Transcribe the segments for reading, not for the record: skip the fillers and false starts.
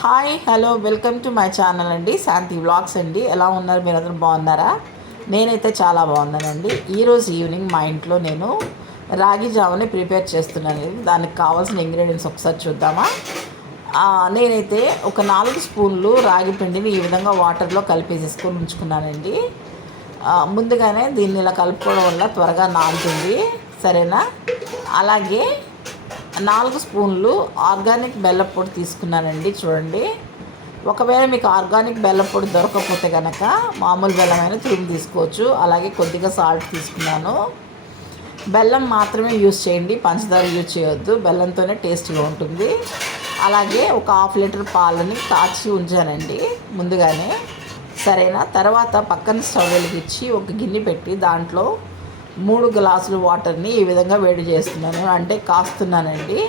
Hi hello welcome to my channel అండి, శాంతి vlogs అండి. ఎలా ఉన్నారు? మీరందరూ బాగున్నారా? నేనైతే చాలా బాగున్నానండి. ఈరోజు ఈవినింగ్ మా ఇంట్లో నేను రాగి జావని ప్రిపేర్ చేస్తున్నాను. దానికి కావాల్సిన ఇంగ్రీడియంట్స్ ఒకసారి చూద్దామా. నేనైతే ఒక 4 స్పూన్లు రాగి పిండిని ఈ విధంగా వాటర్లో కలిపేసేసుకొని ఉంచుకున్నానండి. ముందుగానే దీన్ని ఇలా కలుపుకోవడం వల్ల త్వరగా నానుతుంది, సరేనా. అలాగే 4 స్పూన్లు ఆర్గానిక్ బెల్లం పొడి తీసుకున్నానండి. చూడండి, ఒకవేళ మీకు ఆర్గానిక్ బెల్లం పొడి దొరకకపోతే కనుక మామూలు బెల్లమైన తురుము తీసుకోవచ్చు. అలాగే కొద్దిగా సాల్ట్ తీసుకున్నాను. బెల్లం మాత్రమే యూజ్ చేయండి, పంచదార యూజ్ చేయొద్దు, బెల్లంతోనే టేస్ట్గా ఉంటుంది. అలాగే ఒక 1/2 లీటర్ పాలని కాచి ఉంచానండి ముందుగానే, సరేనా. తర్వాత పక్కన స్టవ్ వెలిగించి ఒక గిన్నె పెట్టి దాంట్లో 3 గ్లాసులు వాటర్ని ఈ విధంగా వేడి చేస్తున్నాను, అంటే కాస్తున్నానండి.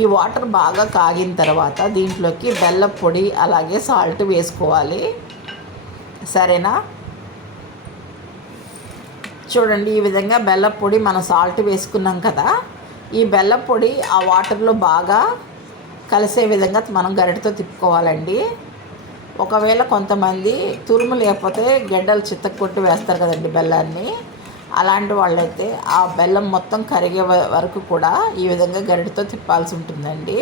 ఈ వాటర్ బాగా కాగిన తర్వాత దీంట్లోకి బెల్లం పొడి అలాగే సాల్ట్ వేసుకోవాలి, సరేనా. చూడండి, ఈ విధంగా బెల్లం పొడి మనం సాల్ట్ వేసుకున్నాం కదా. ఈ బెల్లం పొడి ఆ వాటర్లో బాగా కలిసే విధంగా మనం గరిటతో తిప్పుకోవాలండి. ఒకవేళ కొంతమంది తురుము లేకపోతే గడ్డలు చిత్తకొట్టి వేస్తారు కదండి బెల్లాన్ని. అలాంటి వాళ్ళైతే ఆ బెల్లం మొత్తం కరిగే వరకు కూడా ఈ విధంగా గరిటతో తిప్పాల్సి ఉంటుందండి,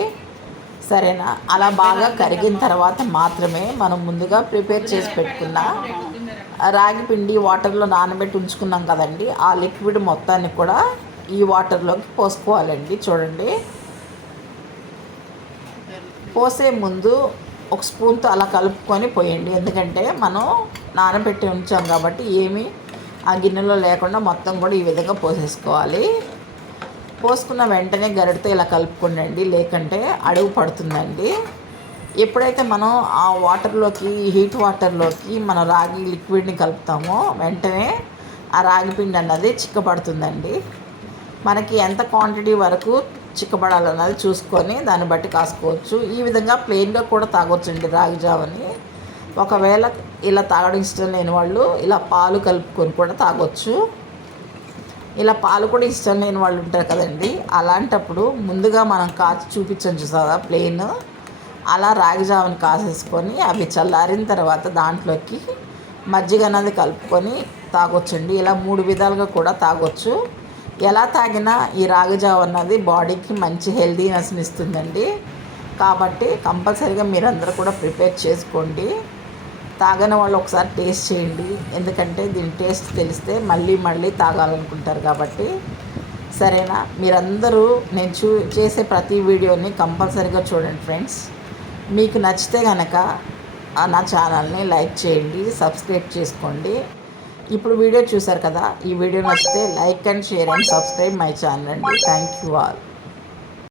సరేనా. అలా బాగా కరిగిన తర్వాత మాత్రమే మనం ముందుగా ప్రిపేర్ చేసి పెట్టుకున్న రాగి పిండి వాటర్లో నానబెట్టి ఉంచుకున్నాం కదండి, ఆ లిక్విడ్ మొత్తాన్ని కూడా ఈ వాటర్లోకి పోసుకోవాలండి. చూడండి, పోసే ముందు ఒక స్పూన్తో అలా కలుపుకొని పోయండి, ఎందుకంటే మనం నానబెట్టి ఉంచాం కాబట్టి ఏమీ ఆ గిన్నెలో లేకుండా మొత్తం కూడా ఈ విధంగా పోసేసుకోవాలి. పోసుకున్న వెంటనే గరిటతో ఇలా కలుపుకోండి, లేకంటే అడుగు పడుతుందండి. ఎప్పుడైతే మనం ఆ వాటర్లోకి, హీట్ వాటర్లోకి మనం రాగి లిక్విడ్ని కలుపుతామో వెంటనే ఆ రాగి పిండి అన్నది చిక్కబడుతుందండి. మనకి ఎంత క్వాంటిటీ వరకు చిక్కబడాలన్నది చూసుకొని దాన్ని బట్టి కాసుకోవచ్చు. ఈ విధంగా ప్లెయిన్గా కూడా తాగొచ్చండి రాగి జావని. ఒకవేళ ఇలా తాగడం ఇష్టం లేని వాళ్ళు ఇలా పాలు కలుపుకొని కూడా తాగొచ్చు. ఇలా పాలు కూడా ఇష్టం లేని వాళ్ళు ఉంటారు కదండి, అలాంటప్పుడు ముందుగా మనం కాచి చూపించండి చూసారా ప్లెయిన్, అలా రాగి జావని కాసేసుకొని అవి చల్లారిన తర్వాత దాంట్లోకి మజ్జిగ అన్నది కలుపుకొని తాగొచ్చండి. ఇలా 3 విధాలుగా కూడా తాగొచ్చు. ఎలా తాగినా ఈ రాగి జావ అన్నది బాడీకి మంచి హెల్దీనెస్ని ఇస్తుందండి. కాబట్టి కంపల్సరీగా మీరందరూ కూడా ప్రిపేర్ చేసుకోండి. తాగని వాళ్ళు ఒకసారి టేస్ట్ చేయండి, ఎందుకంటే దీని టేస్ట్ తెలిస్తే మళ్ళీ మళ్ళీ తాగాలనుకుంటారు కాబట్టి, సరేనా. మీరందరూ నేను చేసే ప్రతి వీడియోని కంపల్సరీగా చూడండి ఫ్రెండ్స్. మీకు నచ్చితే కనుక నా ఛానల్ని లైక్ చేయండి, సబ్స్క్రైబ్ చేసుకోండి. ఇప్పుడు వీడియో చూసారు కదా, ఈ వీడియో నచ్చితే like and share and subscribe my channel అండి. Thank you all.